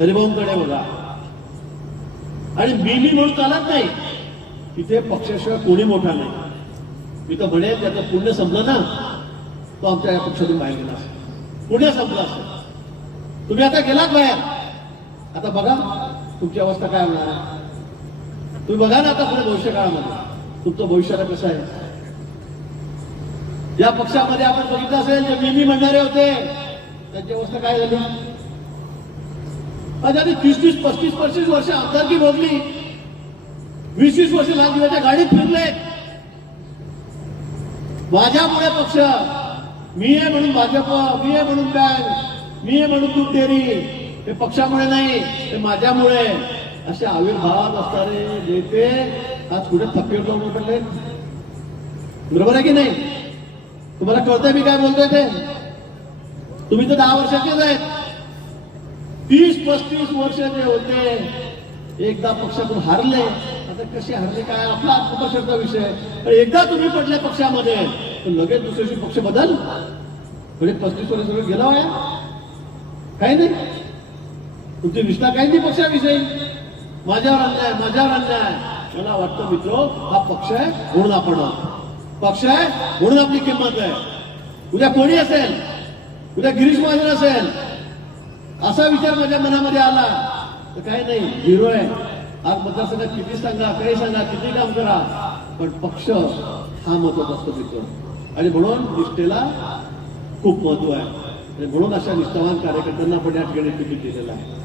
हरिभाऊंकडे बघा. आणि मी मी म्हणून चालत नाही. तिथे पक्षाशिवाय कोणी मोठा नाही. मी तर म्हणे त्याचं पुण्य संपलं ना तो आमच्या या पक्षातून बाहेर गेला असेल. पुण्य संपलं असेल. तुम्ही आता गेलात बाहेर. आता बघा तुमची अवस्था काय होणार तुम्ही बघा ना आता पुढे भविष्य काळामध्ये. तुमचं भविष्याला कसं आहे? या पक्षामध्ये आपण बघितलं असेल जे मी मी म्हणणारे होते त्यांची अवस्था काय झाली? आज आधी तीस तीस पस्तीस पस्तीस वर्ष आमदारकी भोगली. वीस वीस वर्ष लहान दिवसाच्या गाडीत फिरले. माझ्यामुळे पक्ष. मी आहे म्हणून भाजप मी आहे म्हणून बँक मी आहे म्हणून दूध डेअरी हे पक्षामुळे नाही ते माझ्यामुळे. असे आविर्भावात असणारे नेते आज कुठे थप्पीवर जाऊन उठले बरोबर आहे की नाही? तुम्हाला कळतंय मी काय बोलतोय ते? तुम्ही तर दहा वर्षाचेच आहेत. तीस पस्तीस वर्ष जे होते. एकदा पक्षातून हारले. आता कसे हारले काय? आपला आत्मप्रश्नाचा विषय. पण एकदा तुम्ही पडल्या पक्षामध्ये तर लगेच दुसऱ्याशी पक्ष बदल. म्हणजे पस्तीस वर्ष सगळं गेला आहे काही नाही. तुमची निष्ठा काही नाही पक्षाविषयी. माझ्यावर अन्याय माझ्यावर अन्याय. मला वाटतं मित्र हा पक्ष आहे म्हणून आपण पक्ष आहे म्हणून आपली किंमत आहे. उद्या कोणी असेल? उद्या गिरीश महाजन असेल? असा विचार माझ्या मनामध्ये आला. तर काही नाही हिरो आहे. आज मतदारसंघात किती सांगा काही सांगा किती काम करा. पण पक्ष हा महत्त्वाचा असतो मित्र आणि म्हणून निष्ठेला खूप महत्त्व आहे. आणि म्हणून अशा निष्ठावान कार्यकर्त्यांना आपण या ठिकाणी तिकीट दिलेलं आहे.